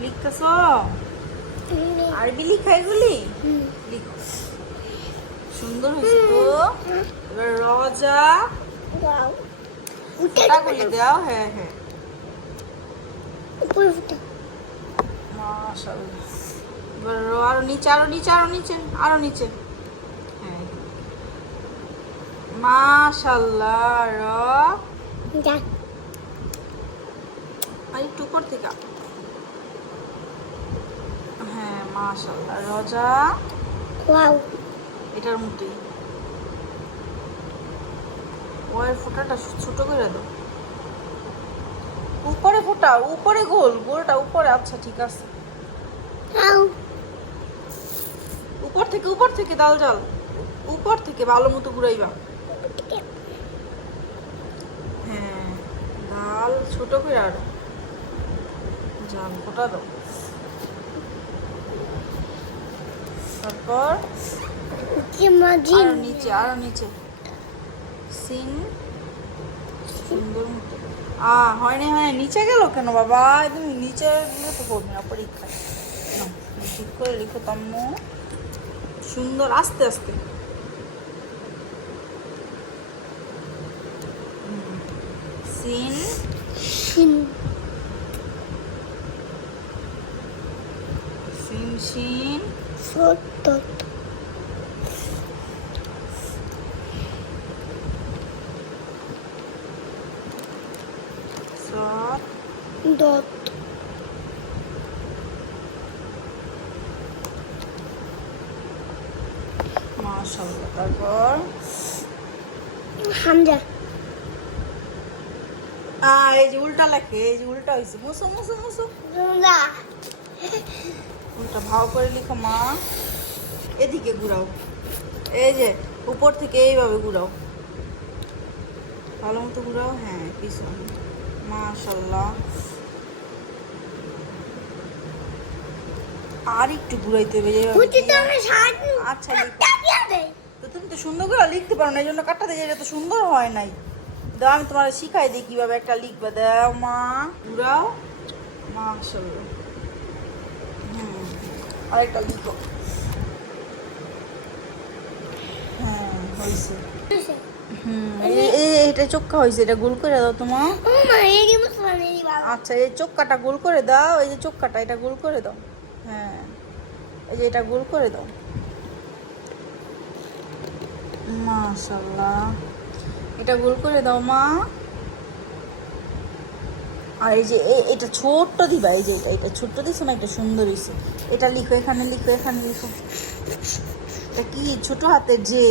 লিখতেছ? আরবি লিখা এগুলি? সুন্দর হয়েছে তো। এবার রজা ফোঁটাগুলি দাও হ্যাঁ হ্যাঁ। উপরে ফুটা মাশাআল্লাহ। এবার র- আরও নিচে আরও নিচে আরও নিচে আরও নিচে। হ্যাঁ। মাশাআল্লাহ র। যা। আর একটু উপর থেকে হ্যাঁ মাশাআল্লাহ। রজা? ওয়াও। এটার মতোই ওয়ের ফোঁটাটা ছোট করে দাও। উপরে ফোঁটা উপরে গোল। গোলটা উপরে আচ্ছা ঠিক আছে। উপর থেকে উপর থেকে দাল জাল উপর থেকে ভালো মতো ঘুরাইবা। হ্যাঁ ডাল ছোট করে আর। জাল ফোটা দাও। তারপর আরও নিচে আরও নিচে। সিন সুন্দর মতো আ হয়নি হয় নিচে গেল কেন বাবা? তুমি নিচে গেলে তো করবে না পরীক্ষা ঠিক করে লিখো তম্মু। সুন্দর আস্তে আস্তে। সিন। শিন সিন শিন সত্য সৎ দত মাশাআল্লাহ তারপর হামজা। আ এই যে উল্টা লেখে এই যে উল্টা হয়েছে মুসো মুসো মুসো জুমলা উল্টা ভাও করে লিখো মা। এদিকে ঘুরাও। এই যে উপর থেকে এইভাবে ঘুরাও। ভালো মতো ঘুরাও? হ্যাঁ পিছন। মাশাল্লাহ আর একটু ঘুরাইতে হবে দিয়ে। আচ্ছা তো তুমি তো সুন্দর করে লিখতে পারো না এই জন্য কাটাতে যাই এটা তো সুন্দর হয় নাই। দাও আমি তোমার শিখাই দিই কীভাবে একটা লিখবে। দাও মা। ঘুরাও। মাশাল্লাহ আরেকটা লিখো হ্যাঁ হয়েছে। হুম। এই এই- এটা চোখা হয়েছে এটা গোল করে দাও তোমার আচ্ছা এই চোখকাটা গোল করে দাও এই যে চোখকাটা এটা গোল করে দাও। হ্যাঁ এই যে এটা গোল করে দাও। মাশাল্লাহ এটা গোল করে দাও মা। আর এই যে এটা ছোট্ট দিবা এই যে এটা এটা ছোট্ট দিছো না এটা সুন্দর হয়েছে এটা লিখো এখানে লিখো এখানে লিখো। এটা কি? ছোট হাতের যে।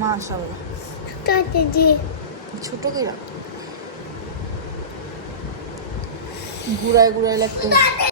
মাশাল্লাহ হাতে যে। ছোট কি রাখো? ঘুরায় ঘুরায় লাগতে।